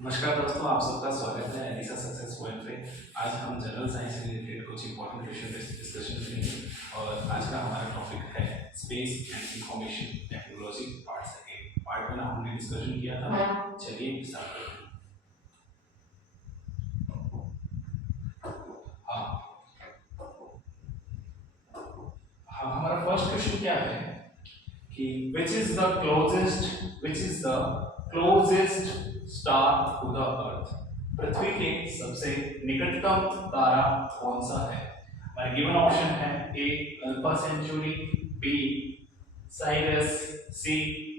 नमस्कार दोस्तों, आप सबका स्वागत है एलिसा सक्सेस पॉइंट पे। आज हम जनरल साइंस से रिलेटेड कुछ इंपॉर्टेंट क्वेश्चन डिस्कशन करेंगे और आज का हमारा टॉपिक है space and information technology part second. Part one हमने डिस्कशन किया था। चलिए स्टार्ट करते हैं। हाँ हाँ, हमारा फर्स्ट क्वेश्चन क्या है कि which is the closest star to the earth. पृथ्वी के सबसे निकटतम तारा कौन सा है। हमारे गिवन ऑप्शन है ए अल्फा सेंचुरी, बी साइरस, सी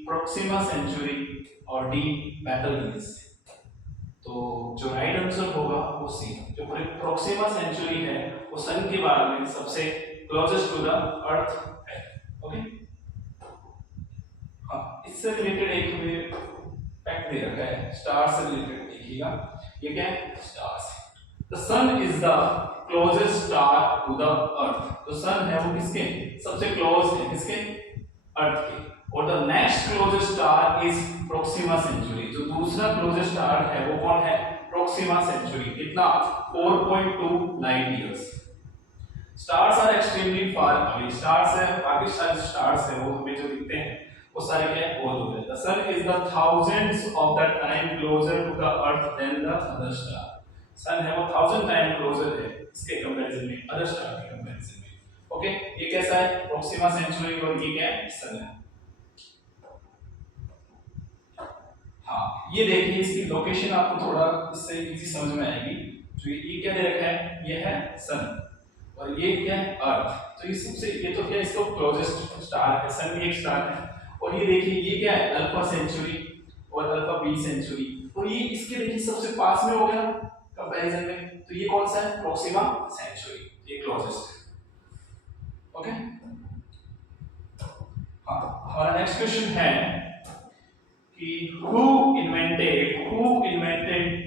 प्रोक्सिमा सेंचुरी और डी बेटलगेज। तो जो राइट आंसर होगा वो सी, जो प्रोक्सिमा सेंचुरी है वो सन के बारे में सबसे क्लोजेस्ट टू द अर्थ है। ओके, हाँ, इससे रिलेटेड एक हमें फैक्ट दे रखा है स्टार से रिलेटेड। देखिएगा ये क्या है, stars. The sun is the closest star to the earth. तो सन है वो किसके सबसे क्लोज है, किसके, अर्थ के। और the next closest star is Proxima Centauri. जो दूसरा क्लोजेस्ट स्टार है वो कौन है, प्रोक्सिमा सेंचुरी। कितना, 4.2 light years. Stars are extremely far away. Stars है, बाकी सारे स्टार्स है वो हमें जो दिखते हैं वो सारे क्या है, बहुत दूर है। The sun is the thousands of the time closer to the earth then the other star. Sun है वो 1000 टाइम क्लोजर है इसके कंपैरिजन में, अदर स्टार के कंपैरिजन में। ओके, ये कैसा है, प्रोक्सिमा सेंचुरी, और ये क्या है, सन है। हाँ, ये देखिए इसकी लोकेशन आपको थोड़ा इससे इजी समझ में आएगी। जो ये क्या दे रखा है, ये है सन और ये क्या है, अर्थ। तो ये सबसे, ये तो क्या है, इसका क्लोजेस्ट स्टार है, सन भी एक स्टार है। और ये देखिए ये क्या है, अल्फा सेंचुरी और अल्फा बी सेंचुरी, और ये इसके देखिए सबसे पास में हो गया कंपैरिजन में। तो ये कौन सा है, प्रोक्सिमा सेंचुरी, ये क्लोजेस्ट है। ओके, हाँ, हमारा नेक्स्ट क्वेश्चन है कि who invented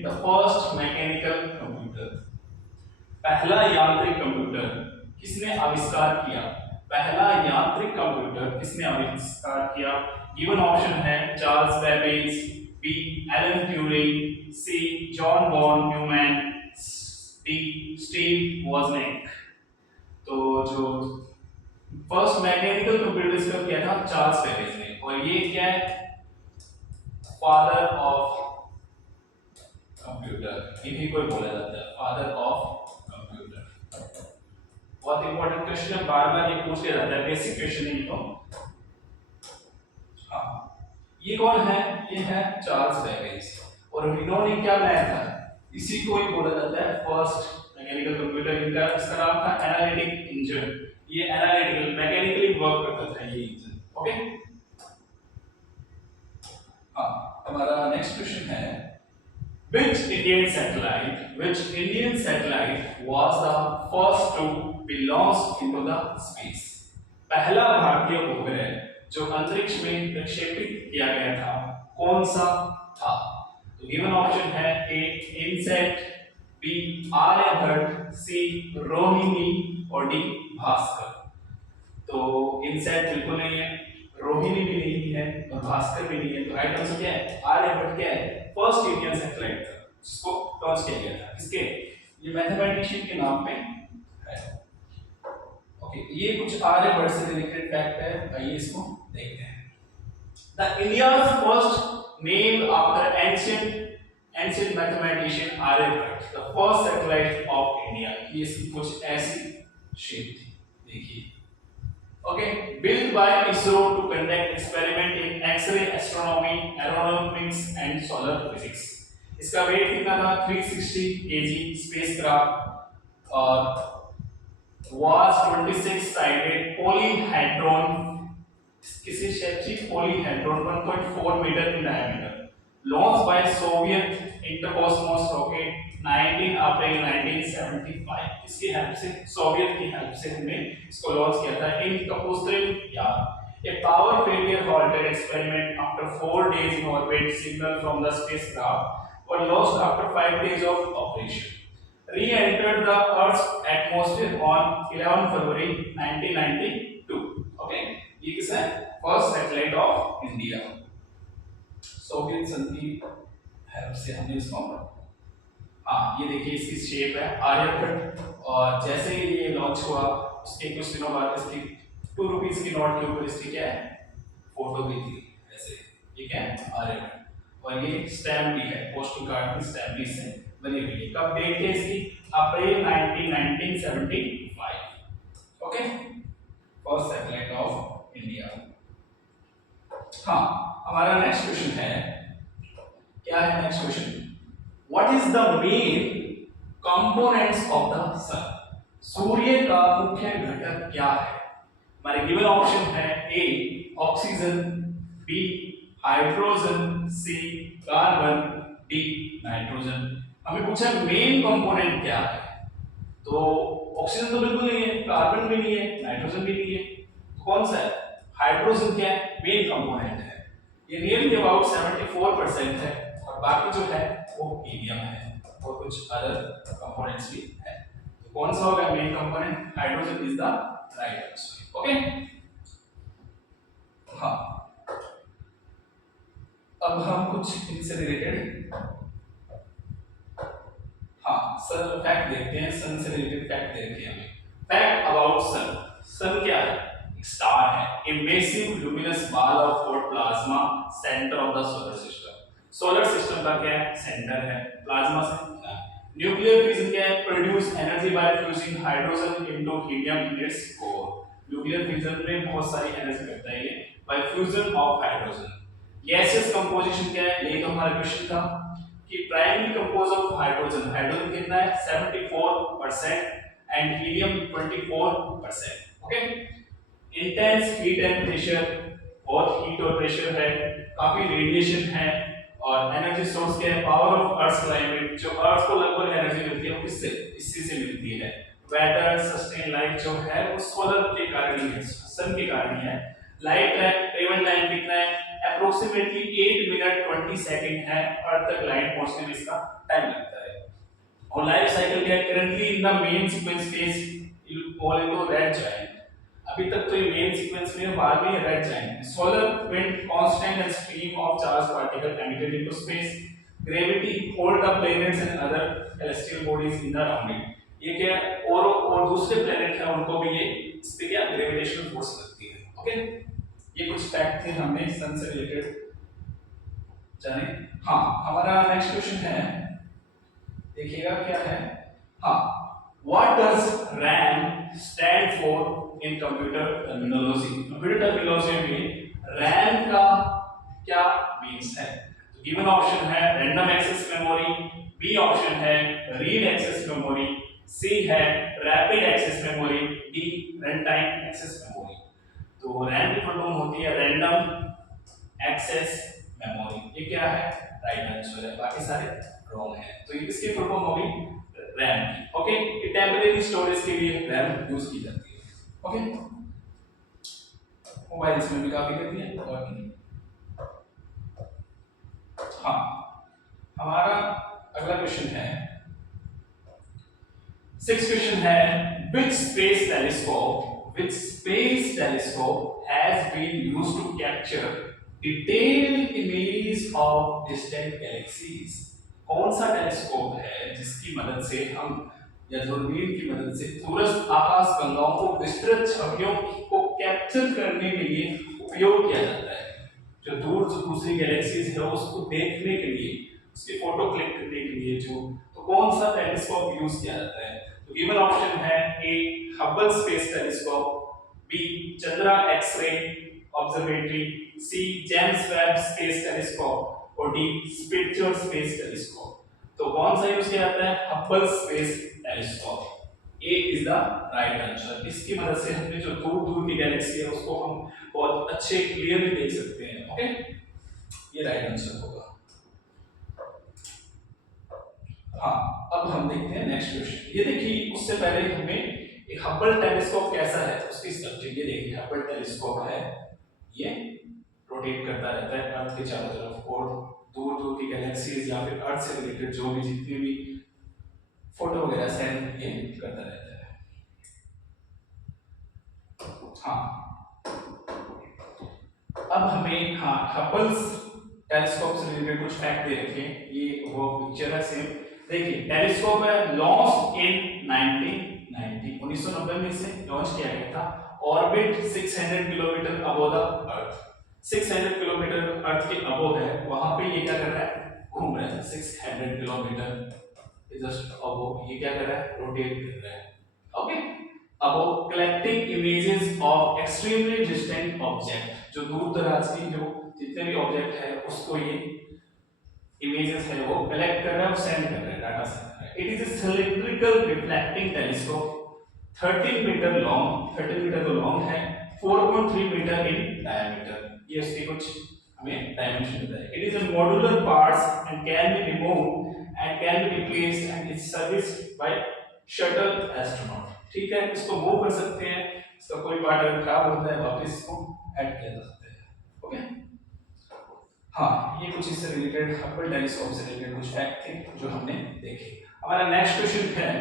the first mechanical computer। पहला यांत्रिक कंप्यूटर किसने आविष्कार किया, पहला यांत्रिक कंप्यूटर किसने आविष्कार किया। गिवन ऑप्शन है Charles Babbage, B Alan Turing, C John von Neumann, D Steve Wozniak. तो जो फर्स्ट मैकेनिकल कंप्यूटर डिस्कवर किया था चार्ल्स बेबेज ने, और ये क्या है, फादर ऑफ कंप्यूटर, इन्हीं को बोला जाता है फादर ऑफ कंप्यूटर। बहुत इंपॉर्टेंट क्वेश्चन है, बार बार ये पूछ लिया जाता है, बेसिक क्वेश्चन है ये तो। हाँ, ये कौन है, ये है चार्ल्स बेबेज, और इन्होंने क्या बनाया था, इसी को ही बोला जाता है फर्स्ट मैकेनिकल कंप्यूटर। इनका इसका नाम था एनालिटिक इंजन। ये एनालिटिकल मैकेनिकली वर्क करता था ये इंजन। ओके, हाँ, हमारा नेक्स्ट क्वेश्चन है which Indian satellite was the first to be launched into the space। पहला भारतीय उपग्रह जो अंतरिक्ष में प्रक्षेपित किया गया था कौन सा था। तो गिवन ऑप्शन है ए इनसेट, बी आर्यभट्ट, सी रोहिणी और डी भास्कर। तो इनसेट बिल्कुल नहीं है, रोहिणी भी नहीं है और भास्कर भी नहीं है। तो राइट आंसर क्या है, आर्यभट्ट क्या है, फर्स्ट इंडियन सैटेलाइट था जिसको लॉन्च किया गया था। किसके, ये मैथमेटिशियन के नाम पे है। ओके, ये कुछ आर्यभट्ट से रिलेटेड फैक्ट है, आइए इसको देखते हैं। The India's first named after ancient mathematician Aryabhatta, the first satellite of India. ये इसकी कुछ ऐसी शेप थी, देखिए। Okay, built by ISRO to conduct experiment in X-ray astronomy, aerodynamics and solar physics। इसका वेट कितना था, 360 kg। स्पेसक्राफ्ट और was 26 sided polyhedron, किसी शेप की polyhedron 1.4 metre in diameter, launched by Soviet Intercosmos rocket 19 April 1975। इसकी help से, Soviet की help से हमने इसको लॉन्च किया था in Kapustin Yar. A power failure halted experiment after 4 days in orbit, signal from the spacecraft were lost after 5 days of operation, re-entered the Earth's atmosphere on 11 February 1992। Okay, ये किसका है, first satellite of India, Soviet संघ की help से हमने इसको, हाँ ये देखिए इसकी शेप है आर्यभट्ट, और जैसे ही ये लॉन्च हुआ उसके कुछ दिनों बाद इसकी ₹2 की नोट के ऊपर इसकी क्या है फोटो भी थी ऐसे। ये क्या है आर्यभट्ट, और ये स्टैम्प भी है, पोस्टल कार्ड की स्टैम्प भी से बनी हुई है। कब डेट है इसकी? April 1975। Okay, first satellite of India. हाँ, हमारा नेक्स्ट क्वेश्चन है, क्या है next question? What is the main components of the sun? सूर्य का मुख्य घटक क्या है? हमारे गिवन ऑप्शन है A oxygen, B hydrogen, C carbon, D nitrogen. हमें पूछा मेन कंपोनेंट क्या है, तो ऑक्सीजन तो बिल्कुल नहीं है, कार्बन भी नहीं है, नाइट्रोजन भी नहीं है, तो कौन सा है? हाइड्रोजन क्या है? मेन कंपोनेंट है। ये नियरली अबाउट 74% है, और बाकी जो है वो हीलियम है, और कुछ अदर कंपोनेंट्स भी है। तो कौन सा होगा main component? Hydrogen is the right answer. Okay, हाँ अब हम कुछ इनसे रिलेटेड, हाँ सन फैक्ट देखते हैं, सन से रिलेटेड फैक्ट देखते हैं हमें। फैक्ट अबाउट सन, सन क्या है? एक स्टार है, a massive luminous ball of hot plasma, centre of the solar system. Solar system का क्या है? सेंटर है, प्लाज्मा से। न्यूक्लियर फिजन क्या है? Produce energy by fusing hydrogen into helium in its core. Nuclear fission में बहुत सारी एनर्जी करता है ये bye fusion of hydrogen. Gaseous composition क्या है? ये तो हमारा क्वेश्चन था कि primary compose of hydrogen, hydrogen कितना है? 74% and helium 24%। Okay, intense heat and pressure, बहुत हीट और प्रेशर है, काफी रेडिएशन है, और एनर्जी सोर्स क्या है? पावर ऑफ अर्थ क्लाइमेट, जो अर्थ को लगभग एनर्जी मिलती है वो किससे? इसी से मिलती है। वेदर सस्टेन लाइफ जो है वो सोलर के कारण ही है, सन के कारण ही है। लाइट ट्रेवल टाइम कितना है? अप्रोक्सीमेटली 8 मिनट 20 सेकंड है, अर्थ तक लाइट पहुंचने में इसका टाइम लगता है। और लाइफ साइकिल क्या है? Currently in the main sequence phase you call it red giant. अभी तक तो ये मेन सीक्वेंस में, बाद में red giant. Solar wind constant and stream of charge particle emitted into space, gravity hold the planets and other celestial bodies in the अराउंडिंग। ये क्या और दूसरे प्लैनेट है उनको भी ये इस पे क्या ग्रेविटेशनल फोर्स लगती है। ओके, ये कुछ फैक्ट थे हमने सन से रिलेटेड जाने। हाँ, हमारा नेक्स्ट क्वेश्चन है, देखिएगा क्या है। हाँ, what does RAM stand for in computer terminology? Computer terminology में रैम का क्या मींस है? तो गिवन ऑप्शन है random access memory, B option है रीड एक्सेस मेमोरी, सी है rapid access memory, D run time access memory. तो RAM की फुल फॉर्म होती है रैंडम एक्सेस मेमोरी। ये क्या है? राइट आंसर है, बाकी सारे रॉन्ग है। तो ये किसकी फुल फॉर्म होगी? रैम की। ओके, ये टेंपरेरी स्टोरेज के लिए रैम यूज की जाती है। ओके, मोबाइल्स में भी काफी करती है। और हाँ, हमारा अगला क्वेश्चन है, 6th क्वेश्चन है, which space telescope has been used to capture detailed images of distant galaxies? कौन सा टेलीस्कोप है जिसकी मदद से हम या दूरबीन की मदद से दूरस्थ आकाश गंगाओं को विस्तृत छवियों को कैप्चर करने के लिए उपयोग किया जाता है? जो दूर जो दूसरी गैलेक्सीज है उसको देखने के लिए, उसकी फोटो क्लिक करने के लिए जो, तो कौन सा टेलीस्कोप यूज किया जाता है? तो गिवन ऑप्शन है A Hubble space telescope, B Chandra X-ray observatory, C James Webb space telescope, और डी स्पिट्जर स्पेस टेलीस्कोप। तो कौन सा यूज किया जाता है? Hubble space telescope. A is the right answer. इसकी मदद से हमने जो दूर दूर की गैलेक्सी है उसको हम बहुत अच्छे क्लियरली देख सकते हैं। ओके, ये राइट आंसर होगा। हाँ, अब हम देखते हैं नेक्स्ट क्वेश्चन। ये देखिए, उससे पहले हमें एक हबल टेलीस्कोप कैसा है उसकी स्ट्रक्चर ये देखिए। हबल टेलीस्कोप है, ये रोटेट करता रहता है अर्थ के चारों तरफ, और दूर दूर की गैलेक्सीज या फिर अर्थ से रिलेटेड जो भी जितनी भी फोटो वगैरह सेंड ये करता रहता है। हाँ, अब हमें हबल टेलीस्कोप से रिलेटेड कुछ फैक्ट दे रखे हैं, ये वो पिक्चर है सेम। देखिए टेलीस्कोप है लॉन्च इन 1990 में इसे लॉन्च किया गया था। Orbit 600 kilometre above the earth, 600 kilometre earth के अबव है, वहां पे ये क्या कर रहा है, घूम रहा है 600 किलोमीटर जस्ट अबव, ये क्या कर रहा है, रोटेट कर रहा है। ओके, अब collecting images of extremely distant object, जो दूर दराज की जो जितने भी ऑब्जेक्ट है उसको ये इमेजेस है वो कलेक्ट कर रहा है और सेंड कर रहा है, डाटा सेंड कर रहा है। It is a cylindrical reflecting telescope 13 metre long, 13 metre तो लॉन्ग है, 4.3 मीटर इन डायमीटर, ये उसके कुछ हमें डायमेंशन बताया। It is a modular parts and can be removed and can be replaced and is serviced by shuttle astronaut. ठीक है, इसको मूव कर सकते हैं, इसका कोई पार्ट अगर खराब होता है वापस इसको ऐड किया जा सकता है। ओके, हाँ, ये कुछ इससे रिलेटेड हबल टेलीस्कोप से रिलेटेड कुछ फैक्ट थे जो हमने देखे। हमारा नेक्स्ट क्वेश्चन है,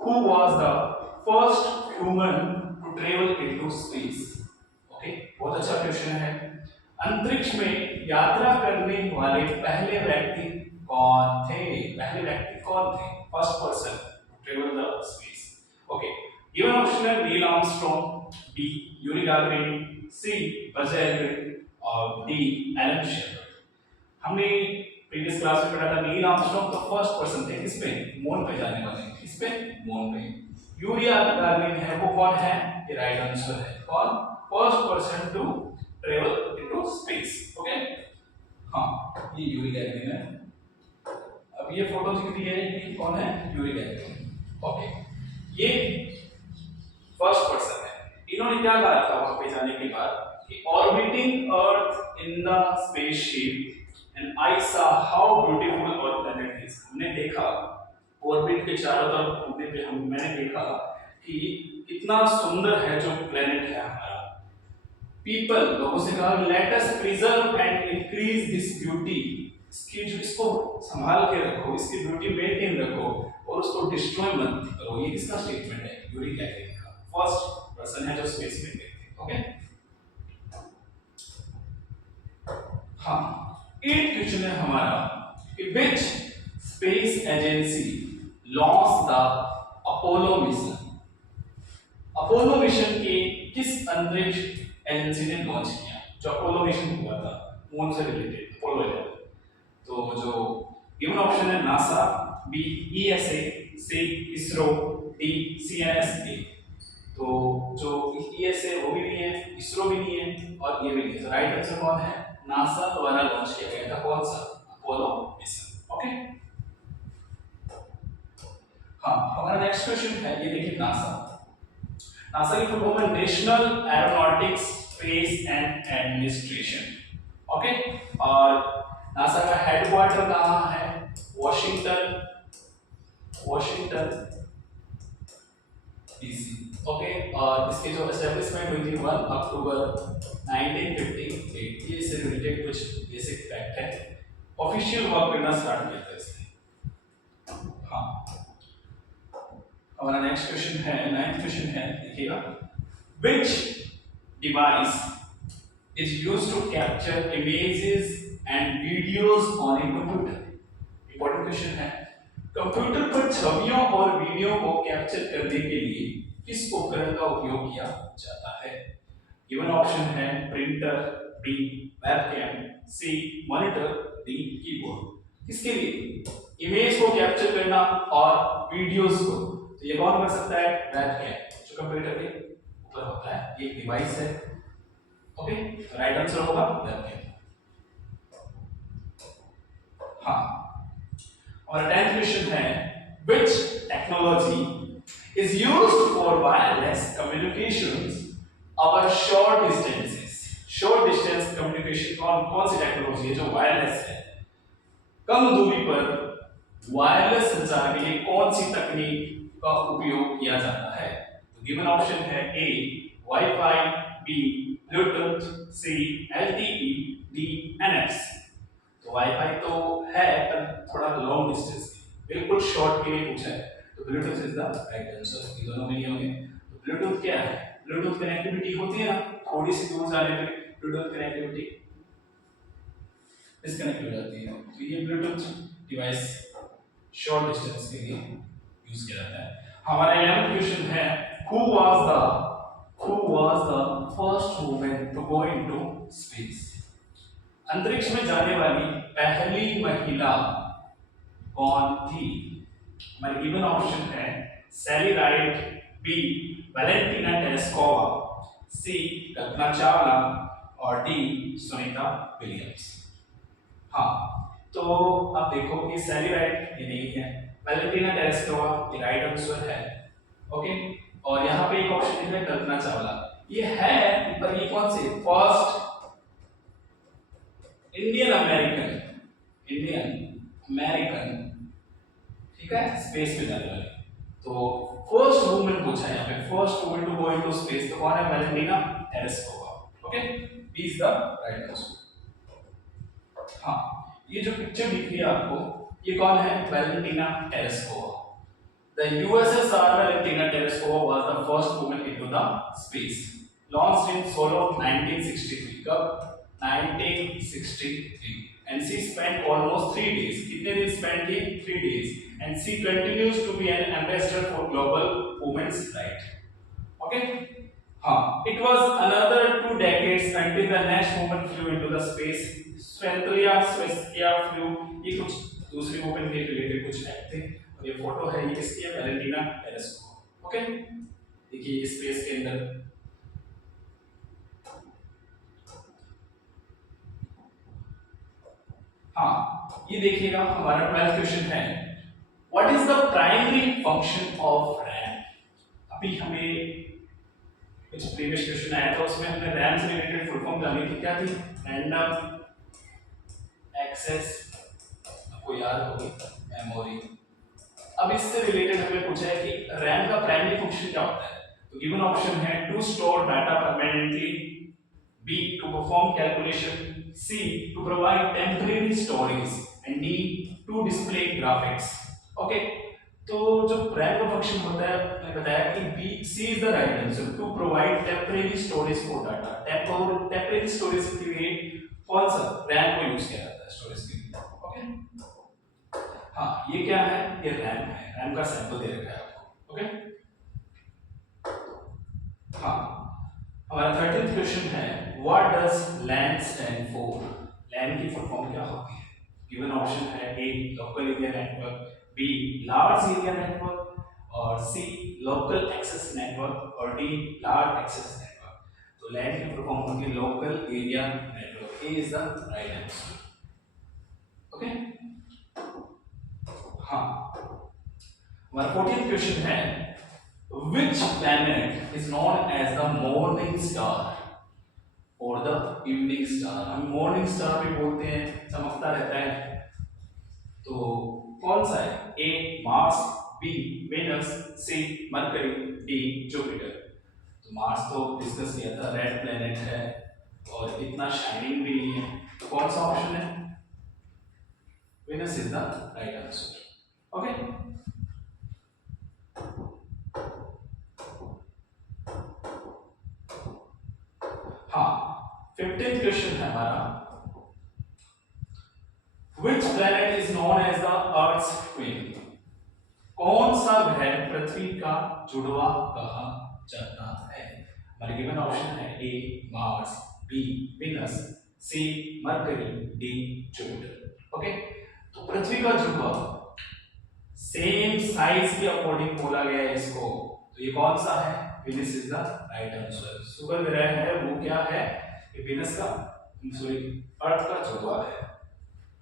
who was the first human to travel into space. Okay, बहुत अच्छा क्वेश्चन है। अंतरिक्ष में यात्रा करने वाले पहले व्यक्ति कौन थे, पहले व्यक्ति कौन थे, first person to travel the space. Okay, given option है Neil Armstrong, B Yuri Gagarin, C Buzz Aldrin और डी एलन शेफर। हमने प्रीवियस क्लास में पढ़ा था नील आर्मस्ट्रॉन्ग तो फर्स्ट पर्सन थे किस पे, मून पे जाने वाले, किस पे, मून पे। यूरी गागरिन है वो कौन है, ये राइट आंसर है, कौन, first person to travel into space. Okay, हाँ, ये यूरी गागरिन है। अब ये फोटो दिख रही है, ये कौन है, यूरी गागरिन। ओके, ये फर्स्ट पर्सन है। इन्होंने क्या कहा था वहां पे जाने के बाद कि orbiting earth in the spaceship and I saw how beautiful our planet is. हमने देखा ऑर्बिट के चारों तरफ घूमने पे मैंने देखा कि कितना सुंदर है जो प्लैनेट है हमारा। पीपल, लोगों से कहा let us preserve and increase this beauty, इसकी जो इसको संभाल के रखो, इसकी ब्यूटी मेंटेन रखो और उसको डिस्ट्रॉय मत करो। ये किसका स्टेटमेंट है, यूरी गैगरिन का, फर्स्ट पर्सन है जो स्पेस में गए थे। ओके, हाँ, 8 क्वेश्चन है हमारा कि which space agency launch the Apollo mission. Apollo mission के किस अंतरिक्ष एजेंसी ने लॉन्च किया, जो अपोलो मिशन हुआ था मून से रिलेटेड, अपोलो 11। तो जो गिवन ऑप्शन है नासा, बी ईएसए, सी इसरो, डी सीएनएसए। तो जो ईएसए वो भी नहीं है, इसरो भी नहीं है और ये भी नहीं है, तो राइट आंसर कौन है, नासा द्वारा लॉन्च किया गया था कौन सा, अपोलो मिशन। ओके, हाँ, हमारा नेक्स्ट क्वेश्चन है, ये देखिए नासा। नासा की फुल फॉर्म है national aeronautics space and administration. Okay, और नासा का हेडक्वार्टर कहाँ है, वॉशिंगटन, वॉशिंगटन डीसी। ओके, और इसकी जो एस्टैब्लिशमेंट हुई थी 1 अक्टूबर 1958। ये इससे रिलेटेड कुछ बेसिक फैक्ट है, ऑफिशियल वर्क करना स्टार्ट किया था इसने। हाँ, हमारा नेक्स्ट क्वेश्चन है, 9th क्वेश्चन है, देखिएगा, which device is used to capture images and videos on a computer. Important question है, कंप्यूटर पर छवियों और वीडियो को कैप्चर करने के लिए किस उपकरण का उपयोग किया जाता है। गिवन ऑप्शन है प्रिंटर, बी वेबकैम, सी मॉनिटर, डी कीबोर्ड। किसके लिए, इमेज को कैप्चर करना और वीडियोस को, तो ये कौन कर सकता है, वेबकैम, जो कंप्यूटर के ऊपर होता है, ये डिवाइस है। ओके, राइट आंसर होगा वेबकैम। हाँ, और 10th क्वेश्चन है, which technology is used for wireless communications over short distances। short distance communication कौन सी टेक्नोलॉजी है जो वायरलेस है, कम दूरी पर वायरलेस संचार के लिए कौन सी तकनीक का उपयोग किया जाता है। तो गिवन ऑप्शन है ए वाईफाई, बी ब्लूटूथ, सी एलटीई, डी एनएफसी। तो वाईफाई तो है पर थोड़ा लॉन्ग डिस्टेंस के, बिल्कुल शॉर्ट के लिए पूछा है, तो Bluetooth is the right answer. ये दोनों में नहीं होंगे। तो ब्लूटूथ क्या है, ब्लूटूथ कनेक्टिविटी होती है ना, थोड़ी सी दूर जाने पे ब्लूटूथ कनेक्टिविटी। डिस्कनेक्ट हो जाती है। तो ये ब्लूटूथ डिवाइस शॉर्ट डिस्टेंस के लिए यूज किया जाता है। हमारा 11th क्वेश्चन है who was the first woman to go into space. अंतरिक्ष में जाने वाली पहली महिला कौन थी? हमारे गिवन ऑप्शन है सैली राइट, बी वैलेंटिना टेरेस्कोवा, सी कल्पना चावला और डी सुनीता विलियम्स। हाँ, तो अब देखो कि सैली राइट ये नहीं है, वैलेंटिना टेरेस्कोवा ये राइट आंसर है। ओके, और यहाँ पे एक ऑप्शन दिख रहा है कल्पना चावला, ये है पर ये कौन से फर्स्ट इंडियन अमेरिकन ठीक है स्पेस में जाने वाले। तो फर्स्ट वुमन पूछा है यहाँ पे, first woman to go into space, तो कौन है? Valentina Tereshkova. Okay, B is the right answer. हाँ, ये जो पिक्चर दिख रही है आपको, ये कौन है? Valentina Tereshkova. The USSR Valentina Tereshkova was the first woman into the space. Launched in solo 1963. कब? 1963. And she spent almost 3 days. कितने दिन spent की? 3 days. And she continues to be an ambassador for global women's rights. Okay? हाँ, it was another 2 decades until the next woman flew into the space. Svenskaya flew. ये कुछ दूसरी woman के related कुछ fact थे। और ये फोटो है, ये किसकी है? Valentina Tereshkova. ओके, देखिए स्पेस के अंदर हाँ, ये देखिएगा हमारा 12th क्वेश्चन है what is the primary function of RAM. अभी हमें कुछ प्रीवियस क्वेश्चन आया था, उसमें हमने रैम से रिलेटेड फुल फॉर्म जानी थी, क्या थी? रैंडम एक्सेस, आपको याद होगी, मेमोरी। अब इससे रिलेटेड हमें पूछा है कि रैम का प्राइमरी फंक्शन क्या होता है। तो गिवन ऑप्शन है to store data permanently, B to perform calculation, C to provide temporary storage and D to display graphics. Okay, तो जो रैम का फंक्शन होता है मैंने बताया कि B C is the right answer, to provide temporary storage for data. Temporary storage के लिए कौन सा रैम को यूज किया जाता है स्टोरेज के लिए। ओके, हाँ, ये क्या है? ये रैम है, रैम का सैंपल दे रखा है आपको। ओके, हाँ, हमारा 13th क्वेश्चन है what does LAN stand for. LAN की फुल फॉर्म क्या होती है? गिवन ऑप्शन है A local area network, B large area network, और सी लोकल एक्सेस नेटवर्क, और डी लार्ज एक्सेस नेटवर्क। तो लैन की फुल फॉर्म होती है local area network. A is the right answer. Okay, हाँ, हमारा 14th क्वेश्चन है which planet is known as the morning star or the evening star। हम morning star भी बोलते हैं, चमकता रहता है, तो कौन सा है? A Mars, B Venus, C Mercury, D Jupiter. तो मार्स तो डिस्कस किया था, रेड प्लेनेट है और इतना शाइनिंग भी नहीं है, तो कौन सा ऑप्शन है? Venus is the right answer. Okay, हाँ, 15th क्वेश्चन है हमारा Which planet is known as the Earth's twin? कौन सा ग्रह पृथ्वी का जुड़वा कहा जाता है? हमारे गिवन ऑप्शन है A Mars, B Venus, C Mercury, D Jupiter. Okay, तो पृथ्वी का जुड़वा सेम साइज के अकॉर्डिंग बोला गया है इसको, तो ये कौन सा है? Venus is the right answer. शुक्र ग्रह है वो क्या है? ये विनस का सॉरी अर्थ का जुड़वा है,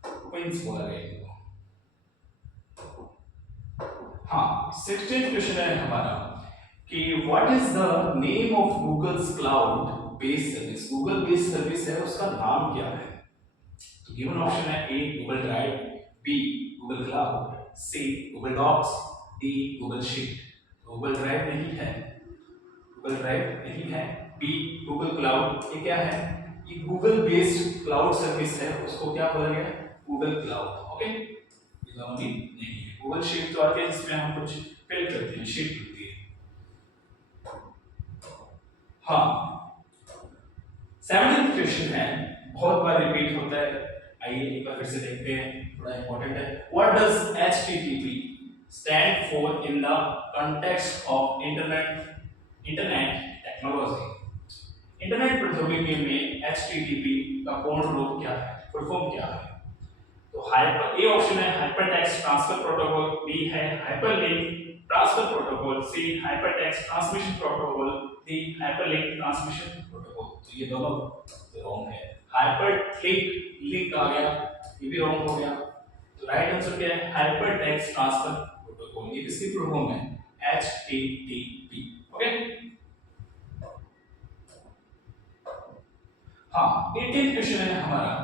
ट्विन्स बोला गया इनको। हाँ, 16th क्वेश्चन है हमारा कि what is the name of Google's cloud based service. Google based service है, उसका नाम क्या है? तो गिवन ऑप्शन है A Google Drive, B Google Cloud, C Google Docs, D Google Sheet. Google Drive नहीं है, गूगल ड्राइव नहीं है, बी गूगल क्लाउड। ये क्या है? ये गूगल बेस्ड क्लाउड सर्विस है, उसको क्या बोला गया? Google cloud. ओके, ये दोनों भी नहीं है। गूगल शीट तो आती है जिसमें हम कुछ फिल करते हैं, शीट होती है। हाँ, 17th क्वेश्चन है, बहुत बार रिपीट होता है आइए एक बार फिर से देखते हैं, थोड़ा इंपॉर्टेंट है। What does HTTP stand for in the context of internet technology? Internet प्रौद्योगिकी में HTTP का पूर्ण रूप क्या है, फुल फॉर्म क्या है? तो हाइपर, ए ऑप्शन है hyper text transfer protocol, B है hyperlink transfer protocol, C hyper text transmission protocol, D hyperlink transmission protocol. तो ये दोनों रॉन्ग है। हाइपर लिंक आ गया, ये भी रॉन्ग हो गया। तो राइट आंसर क्या है? Hyper text transfer protocol. ये किसकी फुल फॉर्म है? HTTP। ओके, हाँ 18th क्वेश्चन है हमारा,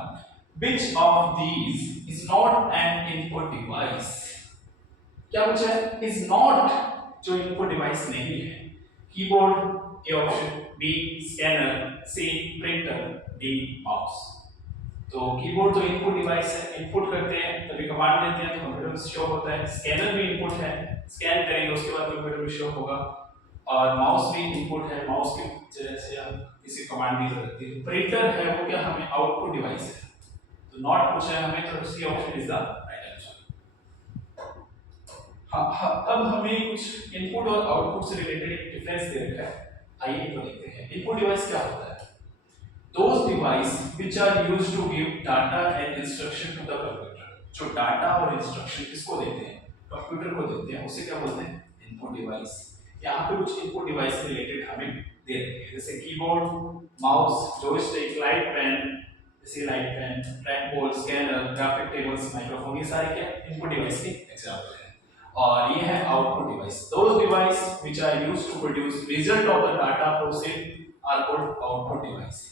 which of these is not an input device? क्या पूछा है? is not, जो इनपुट डिवाइस नहीं है। Keyboard A option, B scanner, C printer, D mouse. तो कीबोर्ड तो इनपुट डिवाइस है, इनपुट करते हैं तभी कमांड देते हैं तो कंप्यूटर में शो होता है। स्कैनर भी इनपुट है, स्कैन करेंगे उसके बाद कंप्यूटर में शो होगा। और माउस भी इनपुट है, माउस की वजह से हम किसी कमांड की जरूरत है। प्रिंटर है वो क्या, हमें आउटपुट डिवाइस है। तो नॉट पूछा है हमें, तो C option is the right answer. हाँ, अब हमें कुछ इनपुट और आउटपुट से रिलेटेड एक डिफरेंस दे रखा है, आइए तो देखते हैं। इनपुट डिवाइस क्या होता है? those device which are used to give data and instruction to the computer। जो डाटा और इंस्ट्रक्शन किसको देते हैं? कंप्यूटर को देते हैं, उसे क्या बोलते हैं? Input device. यहाँ पे कुछ इनपुट डिवाइस से रिलेटेड हमें दे रखे हैं, जैसे keyboard, mouse, joystick, light pen, जैसे light pen, trackball, scanner, graphic tables, microphone, ये सारे क्या इनपुट डिवाइस के एग्जांपल हैं। और ये है output device. those device which are used to produce result of the data processed are called output device।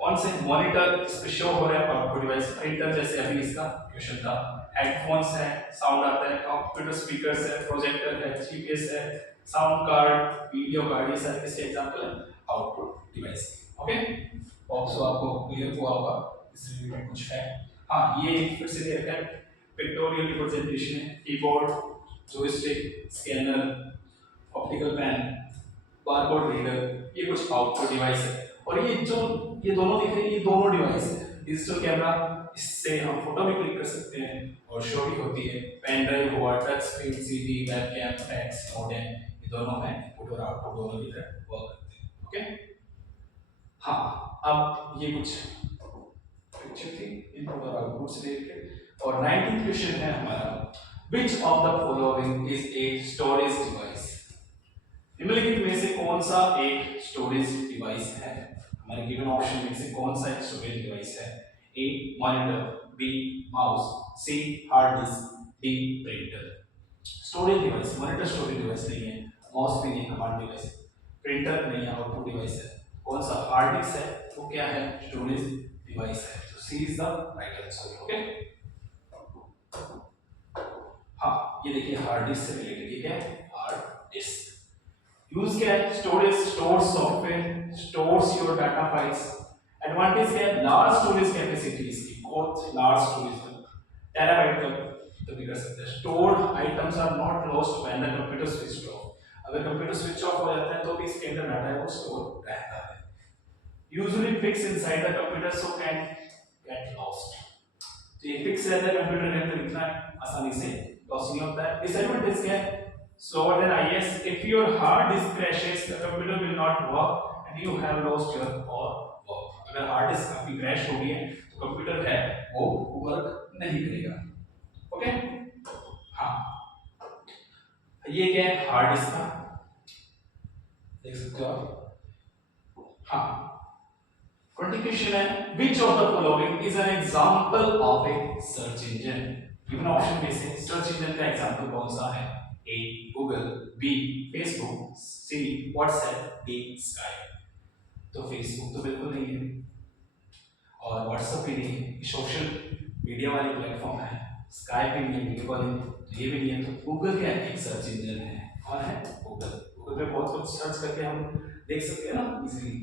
कौन से? मॉनिटर इस पे शो हो रहा है आउटपुट डिवाइस, प्रिंटर जैसे अभी इसका क्वेश्चन था, हेडफोन्स है साउंड आता है, कंप्यूटर स्पीकर्स है, प्रोजेक्टर है, जीपीएस है, साउंड कार्ड, वीडियो कार्ड, ये सारे किसके एग्जांपल है? Output device. ओके, ऑल्सो आपको क्लियर हुआ होगा इस रिलेटेड कुछ है। हाँ, ये फिर से दे रखा है, पिक्टोरियल रिप्रेजेंटेशन है, keyboard, joystick, scanner, optical pen, barcode reader, ये कुछ आउटपुट डिवाइस है। और ये दोनों दिख रहे हैं, ये दोनों डिवाइस है। डिजिटल कैमरा, इससे हम फोटो भी क्लिक कर सकते हैं और शो भी होती है। पेन ड्राइव हुआ, touch screen, CD, webcam, fax, modem, ये दोनों हैं इनपुट और आउटपुट दोनों की तरह वर्क करते हैं। ओके, हाँ, अब ये कुछ पिक्चर थी इनपुट और आउटपुट से रिलेटेड। और 19th क्वेश्चन है हमारा, which of the following is a storage device? निम्नलिखित में से कौन सा एक स्टोरेज डिवाइस है? हमारे गिवन ऑप्शन में से कौन सा एक स्टोरेज डिवाइस है? A monitor, B mouse, C hard disk, D printer. Storage device, monitor storage device नहीं है, माउस भी नहीं, कमांड डिवाइस, प्रिंटर नहीं है, आउटपुट डिवाइस है। कौन सा? हार्ड डिस्क है, वो क्या है? स्टोरेज डिवाइस है। तो C is the right answer. Okay, हाँ, ये देखिए हार्ड डिस्क से रिलेटेड, ये क्या है? Hard disk. यूज क्या है? Storage, store software, stores your data files. Advantage क्या है? लार्ज स्टोरेज कैपेसिटी इसकी, बहुत लार्ज स्टोरेज तक, टेराबाइट तक तो भी कर सकते हैं। Stored items are not lost when the computer switch off. अगर कंप्यूटर स्विच ऑफ हो जाता है तो भी इसके अंदर डाटा है वो स्टोर रहता है। Usually fix inside the computer so can get lost. तो ये फिक्स रहता है कंप्यूटर के अंदर, इतना आसानी से लॉस नहीं होता है। डिसएडवांटेज क्या है? Slower than IS. If your hard disk crashes, the computer will not work and you have lost your work. अगर हार्ड डिस्क आपकी क्रैश हो गई है तो कंप्यूटर है वो वर्क नहीं करेगा। ओके, हाँ, ये क्या है? हार्ड डिस्क का, देख सकते हो आप। हाँ, 20 क्वेश्चन है, which of the following is an example of a search engine? Given option में से सर्च इंजन का एग्जांपल कौन सा है? A Google, B Facebook, C WhatsApp, D Skype। तो Facebook तो बिल्कुल नहीं है और WhatsApp भी नहीं है, सोशल मीडिया वाली प्लेटफॉर्म है। Skype भी नहीं है, वीडियो कॉलिंग, तो ये भी नहीं है। तो Google क्या है? एक सर्च इंजन है। कौन है? Google। Google पे बहुत कुछ सर्च करके हम देख सकते हैं ना इजीली।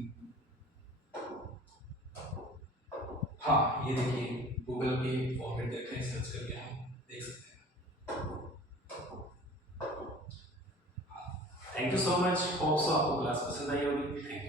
हाँ, ये देखिए Google की फॉर्मेट देख रहे हैं, सर्च करके हम देख सकते हैं। Thank you so much, hope so आपको क्लास पसंद आई होगी। Thank you.